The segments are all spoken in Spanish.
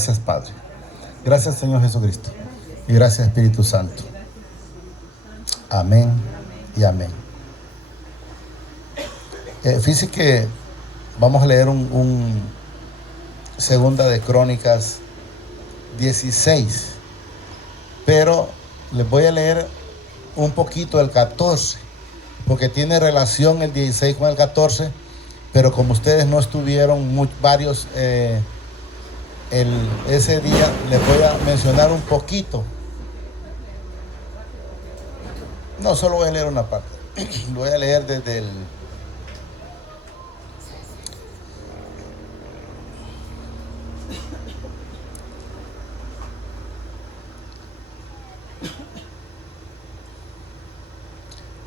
Gracias, Padre. Gracias, Señor Jesucristo. Y gracias, Espíritu Santo. Amén y amén. Fíjense que vamos a leer un Segunda de Crónicas 16. Pero les voy a leer un poquito el 14, porque tiene relación el 16 con el 14, pero como ustedes no estuvieron varios ese día, les voy a mencionar un poquito. No, solo voy a leer una parte. Lo voy a leer desde el...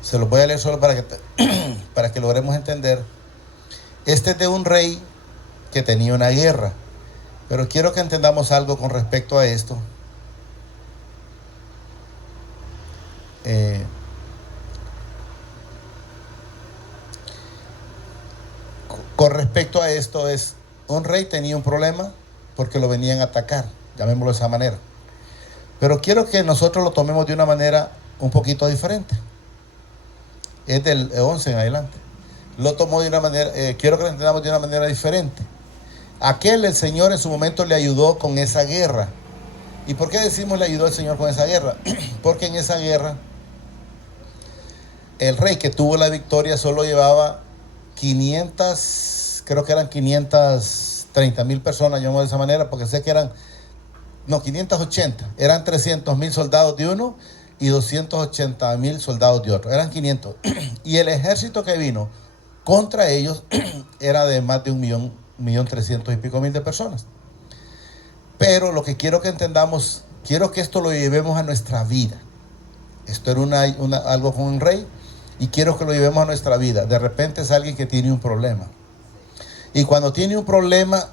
Se los voy a leer solo para que logremos entender. Este es de un rey que tenía una guerra. Pero quiero que entendamos algo con respecto a esto. Con respecto a esto es, un rey tenía un problema porque lo venían a atacar, llamémoslo de esa manera. Pero quiero que nosotros lo tomemos de una manera un poquito diferente. Es del 11 en adelante. Lo tomó de una manera, quiero que lo entendamos de una manera diferente. Aquel, el Señor en su momento le ayudó con esa guerra. ¿Y por qué decimos le ayudó el Señor con esa guerra? Porque en esa guerra, el rey que tuvo la victoria solo llevaba 500, creo que eran 530,000 personas, llamo de esa manera, porque sé que eran, no, 580, eran 300,000 soldados de uno y 280,000 soldados de otro, eran 500. Y el ejército que vino contra ellos era de más de 1,300,000 de personas. Pero lo que quiero que entendamos, quiero que esto lo llevemos a nuestra vida. Esto era algo con un rey, y quiero que lo llevemos a nuestra vida. De repente es alguien que tiene un problema. Y cuando tiene un problema,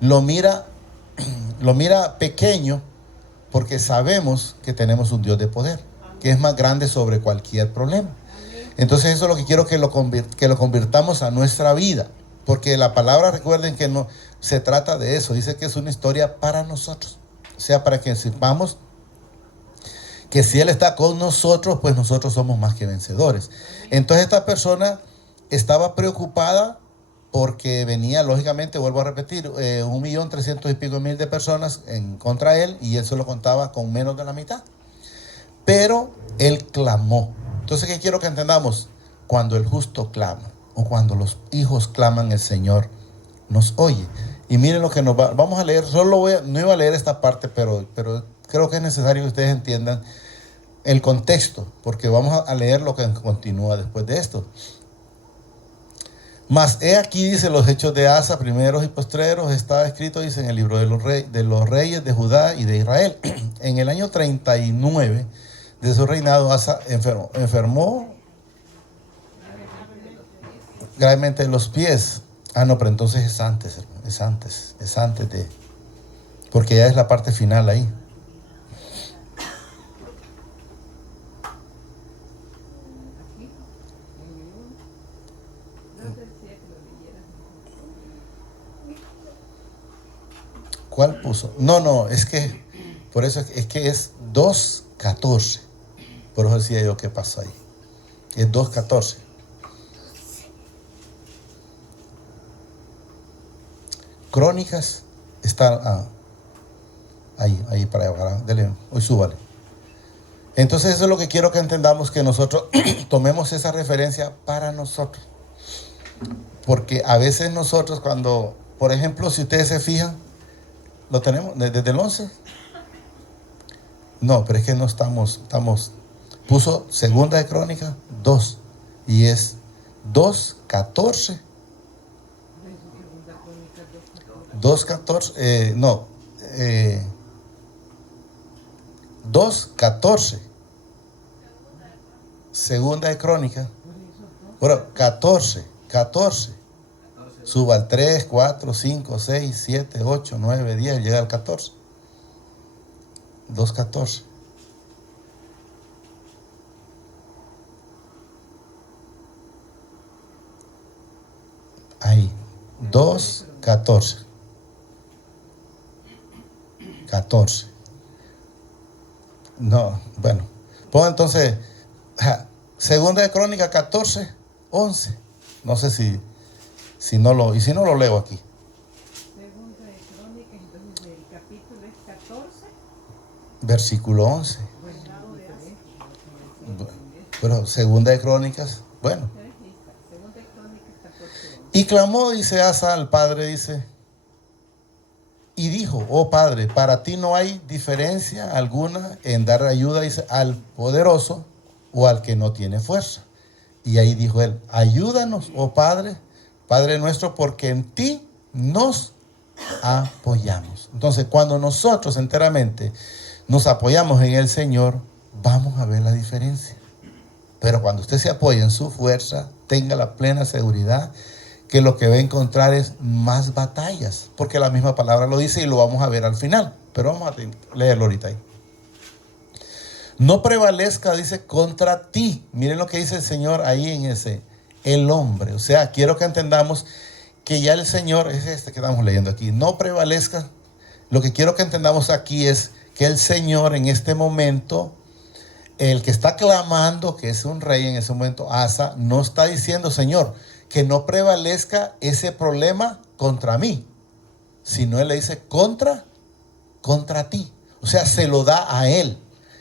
lo mira pequeño, porque sabemos que tenemos un Dios de poder, que es más grande sobre cualquier problema. Entonces eso es lo que quiero que lo convirtamos a nuestra vida. Porque la palabra, recuerden que no se trata de eso. Dice que es una historia para nosotros. O sea, para que sepamos que si Él está con nosotros, pues nosotros somos más que vencedores. Entonces esta persona estaba preocupada porque venía, lógicamente, vuelvo a repetir, 1,300,000 de personas en contra de él, y él solo contaba con menos de la mitad. Pero él clamó. Entonces, ¿qué quiero que entendamos? Cuando el justo clama, o cuando los hijos claman, el Señor nos oye. Y miren lo que vamos a leer. No iba a leer esta parte, pero creo que es necesario que ustedes entiendan el contexto, porque vamos a leer lo que continúa después de esto. Mas he aquí, dice, los hechos de Asa, primeros y postreros, está escrito, dice, en el libro de los reyes de Judá y de Israel. En el año 39 de su reinado, Asa enfermó gravemente los pies. Ah, no, pero entonces es antes, hermano, es antes de, porque ya es la parte final ahí. ¿Cuál puso? No, es que, por eso es que es 2:14. Por eso decía yo, ¿qué pasó ahí? Es 2:14. Crónicas está ahí para allá. Dele, hoy súbale. Entonces eso es lo que quiero que entendamos, que nosotros tomemos esa referencia para nosotros. Porque a veces nosotros cuando, por ejemplo, si ustedes se fijan, lo tenemos desde el 11. No, pero es que no estamos, puso Segunda de Crónicas 2 y es 2:14. 2:14, no, 2:14. Segunda de Crónicas. Bueno, 14. Suba al 3, 4, 5, 6, 7, 8, 9, 10, llega al 14. 2:14. Ahí, 2:14. 14. No, bueno. Pon entonces, Segunda de Crónicas 14, 11. No sé si no lo leo aquí. Segunda de Crónicas, entonces el capítulo es 14. Versículo 11. Pero Segunda de Crónicas, bueno. Segunda de Crónicas 14. Y clamó, dice Asa al Padre, dice, y dijo, oh Padre, para ti no hay diferencia alguna en dar ayuda, dice, al poderoso o al que no tiene fuerza. Y ahí dijo él, ayúdanos, oh Padre, Padre nuestro, porque en ti nos apoyamos. Entonces, cuando nosotros enteramente nos apoyamos en el Señor, vamos a ver la diferencia. Pero cuando usted se apoya en su fuerza, tenga la plena seguridad que lo que va a encontrar es más batallas, porque la misma palabra lo dice y lo vamos a ver al final. Pero vamos a leerlo ahorita ahí. No prevalezca, dice, contra ti. Miren lo que dice el Señor ahí en ese, el hombre. O sea, quiero que entendamos que ya el Señor, es este que estamos leyendo aquí, no prevalezca. Lo que quiero que entendamos aquí es que el Señor en este momento, el que está clamando, que es un rey en ese momento, Asa, no está diciendo, Señor, que no prevalezca ese problema contra mí, sino él le dice contra ti. O sea, se lo da a él.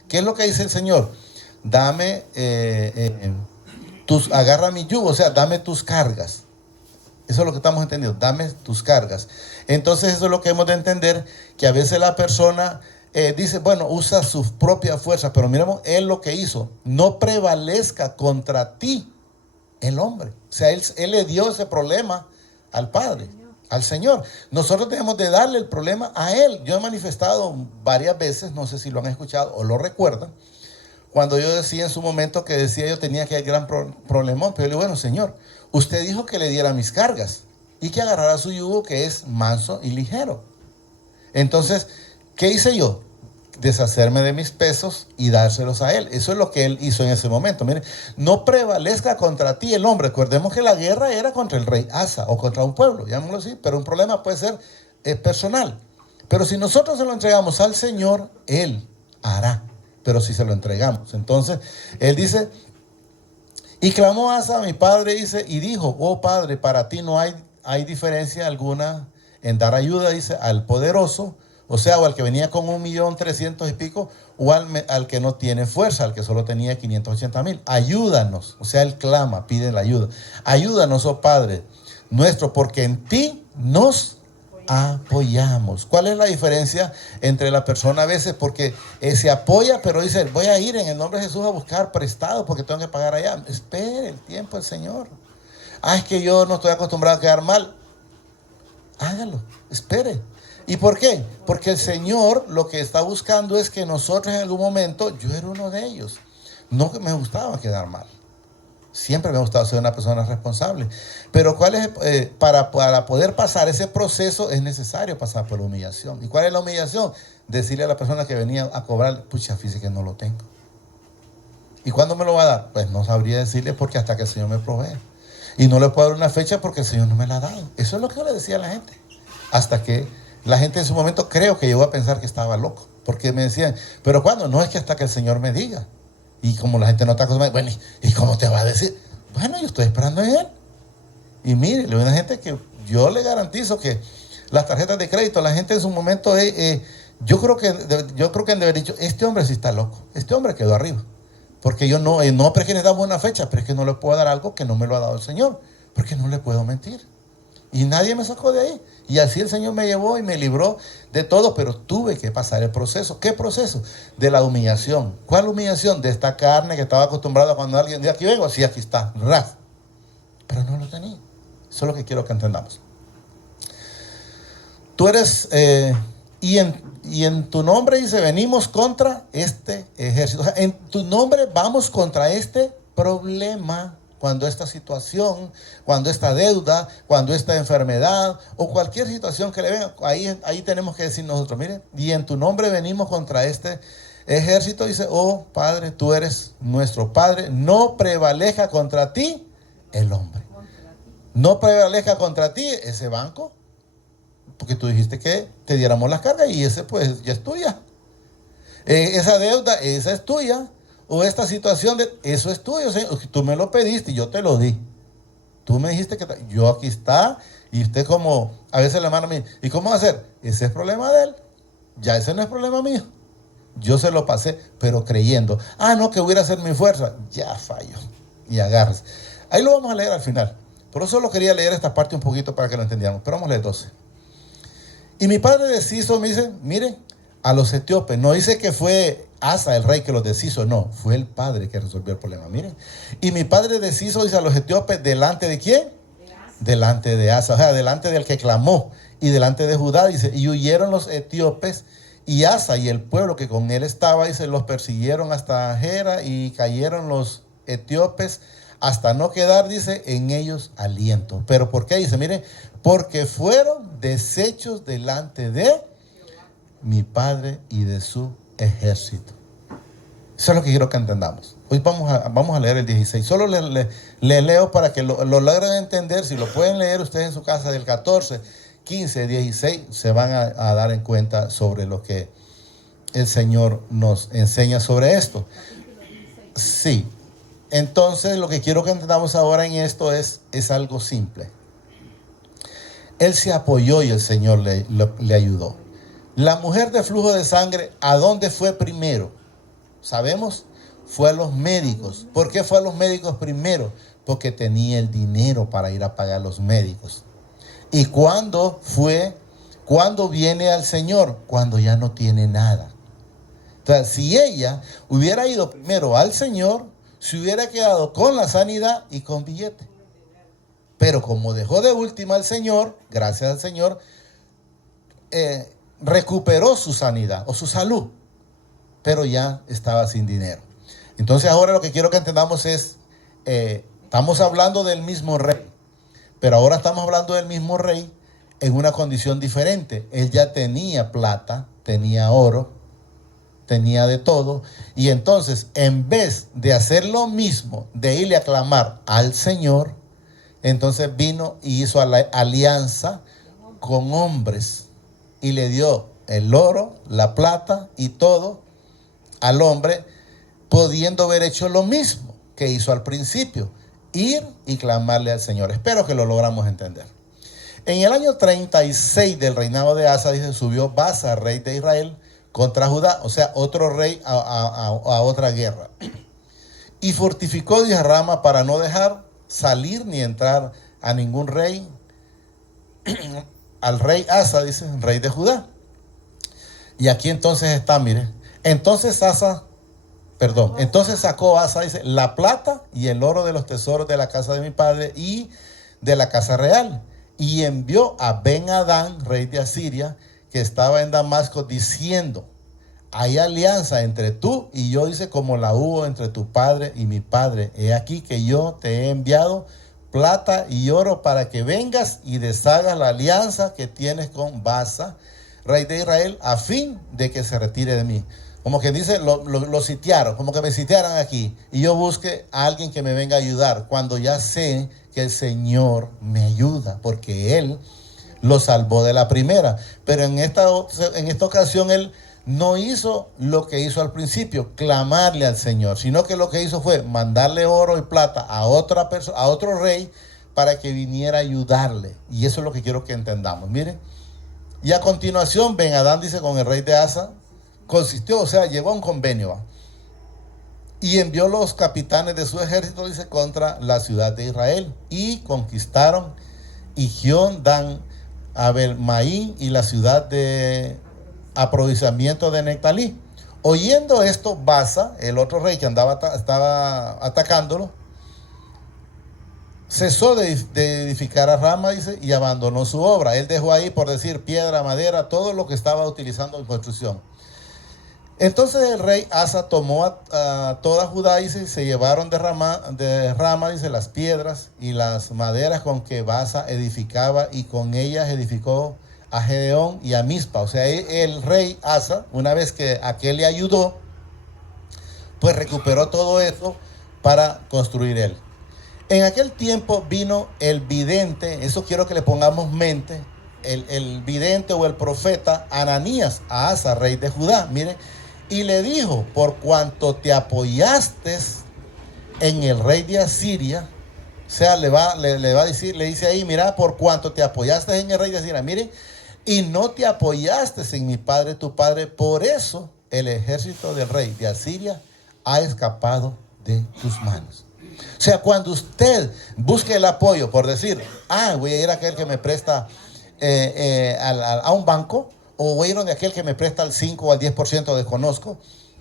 ¿Qué es lo que dice el Señor? Dame agarra mi yugo, o sea, dame tus cargas. Eso es lo que estamos entendiendo, dame tus cargas. Entonces eso es lo que hemos de entender, que a veces la persona dice, bueno, usa sus propias fuerzas, pero miremos, él lo que hizo, no prevalezca contra ti el hombre. O sea, él le dio ese problema al Padre, al Señor. Nosotros tenemos de darle el problema a Él. Yo he manifestado varias veces, no sé si lo han escuchado o lo recuerdan, cuando yo decía en su momento que decía yo tenía que gran problemón, pero yo le digo, bueno, Señor, usted dijo que le diera mis cargas y que agarrara su yugo que es manso y ligero. Entonces, ¿qué hice yo? Deshacerme de mis pesos y dárselos a él. Eso es lo que él hizo en ese momento. Miren, no prevalezca contra ti el hombre. Recordemos que la guerra era contra el rey Asa o contra un pueblo, llamémoslo así, pero un problema puede ser personal. Pero si nosotros se lo entregamos al Señor, Él hará. Pero si se lo entregamos, entonces Él dice, y clamó Asa a mi padre, dice, y dijo, oh Padre, para ti no hay diferencia alguna en dar ayuda, dice, al poderoso, o sea, o al que venía con 1.300.000 y pico, o al que no tiene fuerza, al que solo tenía 580.000. Ayúdanos. O sea, él clama, pide la ayuda. Ayúdanos, oh Padre nuestro, porque en ti nos apoyamos. ¿Cuál es la diferencia entre la persona a veces? Porque se apoya, pero dice, voy a ir en el nombre de Jesús a buscar prestado porque tengo que pagar allá. Espere el tiempo del Señor. Es que yo no estoy acostumbrado a quedar mal. Hágalo, espere. ¿Y por qué? Porque el Señor lo que está buscando es que nosotros en algún momento, yo era uno de ellos, no me gustaba quedar mal. Siempre me ha gustado ser una persona responsable. Pero ¿cuál es? Para poder pasar ese proceso es necesario pasar por la humillación. ¿Y cuál es la humillación? Decirle a la persona que venía a cobrar, pucha, fíjese que no lo tengo. ¿Y cuándo me lo va a dar? Pues no sabría decirle porque hasta que el Señor me provea. Y no le puedo dar una fecha porque el Señor no me la ha dado. Eso es lo que yo le decía a la gente. Hasta que la gente en su momento creo que llegó a pensar que estaba loco. Porque me decían, ¿pero cuándo? No, es que hasta que el Señor me diga. Y como la gente no está acostumbrada, bueno, ¿y cómo te va a decir? Bueno, yo estoy esperando en Él. Y mire, le digo a una gente que yo le garantizo que las tarjetas de crédito, la gente en su momento, yo creo que han de haber dicho, este hombre sí está loco, este hombre quedó arriba. Porque yo no es que le damos una fecha, pero es que no le puedo dar algo que no me lo ha dado el Señor, porque no le puedo mentir. Y nadie me sacó de ahí. Y así el Señor me llevó y me libró de todo, pero tuve que pasar el proceso. ¿Qué proceso? De la humillación. ¿Cuál humillación? De esta carne que estaba acostumbrada cuando alguien dice, aquí vengo, sí, aquí está, ras. Pero no lo tenía. Eso es lo que quiero que entendamos. Tú eres, y en tu nombre dice, venimos contra este ejército. O sea, en tu nombre vamos contra este problema. Cuando esta situación, cuando esta deuda, cuando esta enfermedad o cualquier situación que le venga, ahí tenemos que decir nosotros, mire, y en tu nombre venimos contra este ejército, dice, oh Padre, tú eres nuestro Padre, no prevalezca contra ti el hombre. No prevalezca contra ti ese banco. porque tú dijiste que te diéramos las cargas y ese pues ya es tuya. Esa deuda, esa es tuya. O esta situación, eso es tuyo, Señor. Tú me lo pediste y yo te lo di. Tú me dijiste que yo aquí está. Y usted como, a veces la mano me dice, ¿y cómo va a hacer? Ese es problema de él. Ya ese no es problema mío. Yo se lo pasé, pero creyendo. No, que voy a hacer mi fuerza. Ya fallo. Y agarres. Ahí lo vamos a leer al final. Por eso solo quería leer esta parte un poquito para que lo entendiéramos. Pero vamos a leer 12. Y mi padre deshizo, me dice, miren, a los etíopes. No dice que fue Asa el rey que los deshizo, no. Fue el padre que resolvió el problema, miren. Y mi padre deshizo, dice, a los etíopes, ¿delante de quién? Delante de Asa, o sea, delante del que clamó. Y delante de Judá, dice, y huyeron los etíopes. Y Asa y el pueblo que con él estaba, dice, los persiguieron hasta Gera y cayeron los etíopes hasta no quedar, dice, en ellos aliento. ¿Pero por qué? Dice, miren, porque fueron deshechos delante de mi padre y de su ejército. Eso es lo que quiero que entendamos. Hoy vamos a leer el 16. Solo le leo para que lo logren entender. Si lo pueden leer ustedes en su casa del 14, 15, 16, se van a dar en cuenta sobre lo que el Señor nos enseña sobre esto. Sí. Entonces, lo que quiero que entendamos ahora en esto es algo simple. Él se apoyó y el Señor le ayudó. La mujer de flujo de sangre, ¿a dónde fue primero? ¿Sabemos? Fue a los médicos. ¿Por qué fue a los médicos primero? Porque tenía el dinero para ir a pagar los médicos. ¿Y cuándo viene al Señor? Cuando ya no tiene nada. Entonces, si ella hubiera ido primero al Señor, se hubiera quedado con la sanidad y con billete. Pero como dejó de última al Señor, gracias al Señor, recuperó su sanidad o su salud, pero ya estaba sin dinero. Entonces ahora lo que quiero que entendamos es, estamos hablando del mismo rey, pero ahora estamos hablando del mismo rey en una condición diferente. Él ya tenía plata, tenía oro, tenía de todo, y entonces en vez de hacer lo mismo, de irle a clamar al Señor, entonces vino y hizo alianza con hombres y le dio el oro, la plata y todo al hombre, pudiendo haber hecho lo mismo que hizo al principio, ir y clamarle al Señor. Espero que lo logramos entender. En el año 36 del reinado de Asa, dice, subió Baasa, rey de Israel, contra Judá, o sea, otro rey a otra guerra. Y fortificó Rama para no dejar salir ni entrar a ningún rey, al rey Asa, dice, rey de Judá. Y aquí entonces está, mire, entonces sacó Asa, dice, la plata y el oro de los tesoros de la casa de mi padre y de la casa real. Y envió a Ben-Hadad, rey de Asiria, que estaba en Damasco, diciendo, hay alianza entre tú y yo, dice, como la hubo entre tu padre y mi padre. He aquí que yo te he enviado plata y oro para que vengas y deshagas la alianza que tienes con Baasa, rey de Israel, a fin de que se retire de mí. Como que dice, lo sitiaron, como que me sitiaran aquí y yo busque a alguien que me venga a ayudar, cuando ya sé que el Señor me ayuda, porque Él lo salvó de la primera. Pero en esta ocasión Él no hizo lo que hizo al principio, clamarle al Señor, sino que lo que hizo fue mandarle oro y plata a otra persona, a otro rey, para que viniera a ayudarle. Y eso es lo que quiero que entendamos. Miren, y a continuación Ben-Hadad, dice, con el rey de Asa, consistió, o sea, llegó a un convenio, y envió los capitanes de su ejército, dice, contra la ciudad de Israel, y conquistaron Ijión, Dan, Abel-Maín y la ciudad de aprovechamiento de Nectalí. Oyendo esto, Baasa, el otro rey que estaba atacándolo, cesó de edificar a Rama, dice, y abandonó su obra. Él dejó ahí, por decir, piedra, madera, todo lo que estaba utilizando en construcción. Entonces el rey Asa tomó a toda Judá, dice, y se llevaron de Rama, dice, las piedras y las maderas con que Baasa edificaba, y con ellas edificó a Gedeón y a Mispa. O sea, el rey Asa, una vez que aquel le ayudó, pues recuperó todo eso para construir él. En aquel tiempo vino el vidente, eso quiero que le pongamos mente, el vidente o el profeta Ananías a Asa, rey de Judá, mire, y le dijo: por cuanto te apoyaste en el rey de Asiria, o sea, le va a decir, le dice ahí: mira, por cuanto te apoyaste en el rey de Asiria, mire, y no te apoyaste en mi padre, tu padre, por eso el ejército del rey de Asiria ha escapado de tus manos. O sea, cuando usted busque el apoyo por decir: voy a ir a aquel que me presta a un banco, o voy a ir donde aquel que me presta al 5 o al 10%, desconozco.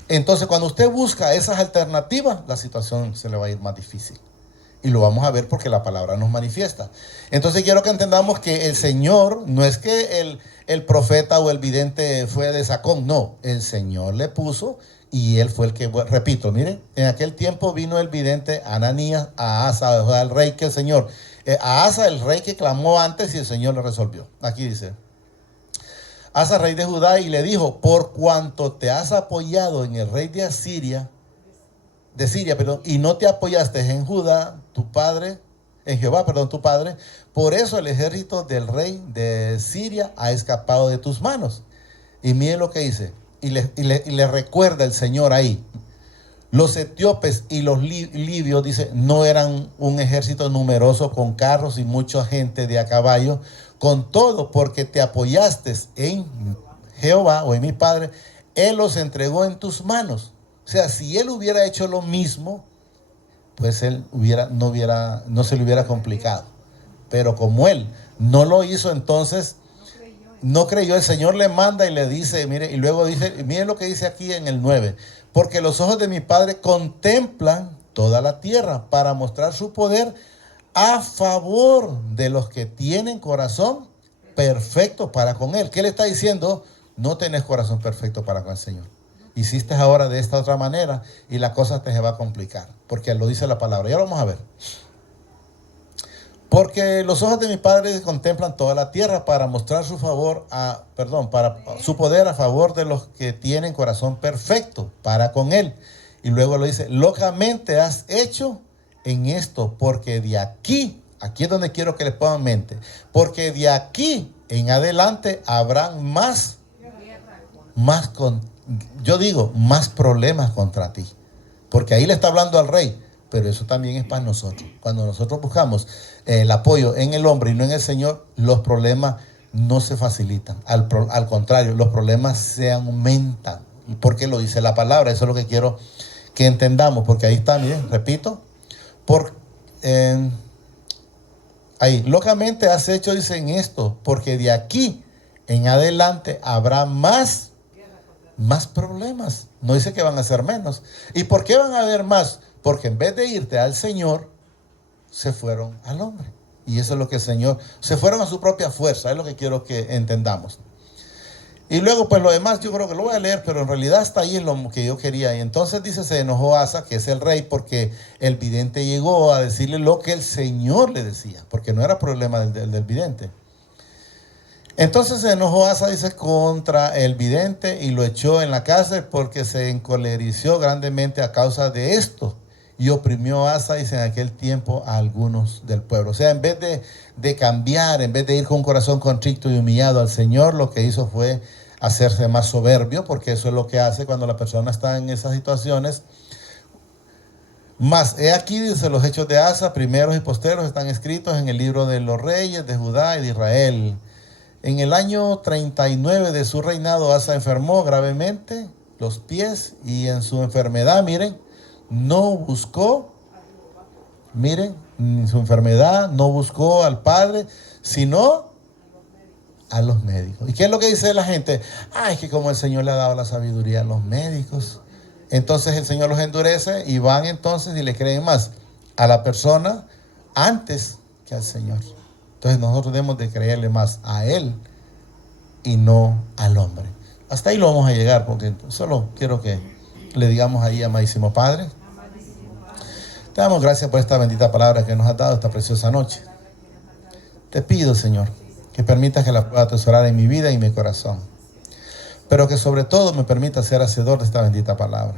Entonces, cuando usted busca esas alternativas, la situación se le va a ir más difícil. Y lo vamos a ver porque la palabra nos manifiesta. Entonces quiero que entendamos que el Señor, no es que el profeta o el vidente fue de sacón, no, el Señor le puso y él fue el que, repito, miren, en aquel tiempo vino el vidente Ananías a Asa, al rey que el Señor, a Asa, el rey que clamó antes, y el Señor le resolvió. Aquí dice: Asa, rey de Judá, y le dijo: por cuanto te has apoyado en el rey de Siria, y no te apoyaste en Judá, tu padre, en Jehová, tu padre, por eso el ejército del rey de Siria ha escapado de tus manos. Y mire lo que dice, y le recuerda el Señor ahí: los etíopes y los libios, dice, no eran un ejército numeroso con carros y mucha gente de a caballo. Con todo, porque te apoyaste en Jehová o en mi padre, él los entregó en tus manos. O sea, si él hubiera hecho lo mismo, pues él no se le hubiera complicado. Pero como él no lo hizo, entonces no creyó. El Señor le manda y le dice, mire, y luego dice, mire lo que dice aquí en el 9: porque los ojos de mi padre contemplan toda la tierra para mostrar su poder a favor de los que tienen corazón perfecto para con él. ¿Qué le está diciendo? No tenés corazón perfecto para con el Señor. Hiciste ahora de esta otra manera y la cosa te se va a complicar, porque lo dice la palabra. Ya lo vamos a ver. Porque los ojos de mi padre contemplan toda la tierra para mostrar su para su poder a favor de los que tienen corazón perfecto para con él. Y luego lo dice: locamente has hecho en esto, porque de aquí es donde quiero que les pongan mente, porque de aquí en adelante habrán más problemas contra ti. Porque ahí le está hablando al rey, pero eso también es para nosotros. Cuando nosotros buscamos el apoyo en el hombre y no en el Señor, los problemas no se facilitan. Al contrario, los problemas se aumentan. ¿Y por qué lo dice la palabra? Eso es lo que quiero que entendamos, porque ahí está, miren, repito. Ahí, locamente has hecho, dicen esto, porque de aquí en adelante habrá más problemas. No dice que van a ser menos. ¿Y por qué van a haber más? Porque en vez de irte al Señor, se fueron al hombre. Y eso es lo que el Señor, se fueron a su propia fuerza. Es lo que quiero que entendamos. Y luego, pues lo demás yo creo que lo voy a leer, pero en realidad está ahí en lo que yo quería. Y entonces dice, se enojó Asa, que es el rey, porque el vidente llegó a decirle lo que el Señor le decía, porque no era problema del vidente. Entonces se enojó Asa, dice, contra el vidente y lo echó en la cárcel, porque se encolerizó grandemente a causa de esto. Y oprimió a Asa, dice, en aquel tiempo a algunos del pueblo. O sea, en vez de cambiar, en vez de ir con un corazón contrito y humillado al Señor, lo que hizo fue hacerse más soberbio, porque eso es lo que hace cuando la persona está en esas situaciones. Mas, he aquí, dice, los hechos de Asa, primeros y posteros, están escritos en el libro de los reyes de Judá y de Israel. En el año 39 de su reinado, Asa enfermó gravemente los pies, y en su enfermedad, miren, no buscó, en su enfermedad no buscó al Padre, sino a los médicos. ¿Y qué es lo que dice la gente? Es que como el Señor le ha dado la sabiduría a los médicos, entonces el Señor los endurece y van entonces y le creen más a la persona antes que al Señor. Entonces nosotros debemos de creerle más a Él y no al hombre. Hasta ahí lo vamos a llegar, porque solo quiero que le digamos ahí, amadísimo Padre, te damos gracias por esta bendita palabra que nos has dado esta preciosa noche. Te pido, Señor, que permitas que la pueda atesorar en mi vida y en mi corazón, pero que sobre todo me permita ser hacedor de esta bendita palabra.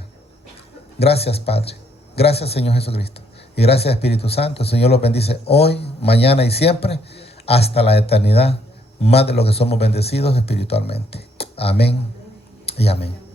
Gracias, Padre. Gracias, Señor Jesucristo. Y gracias, Espíritu Santo. El Señor los bendice hoy, mañana y siempre, hasta la eternidad. más de lo que somos bendecidos espiritualmente. Amén y amén.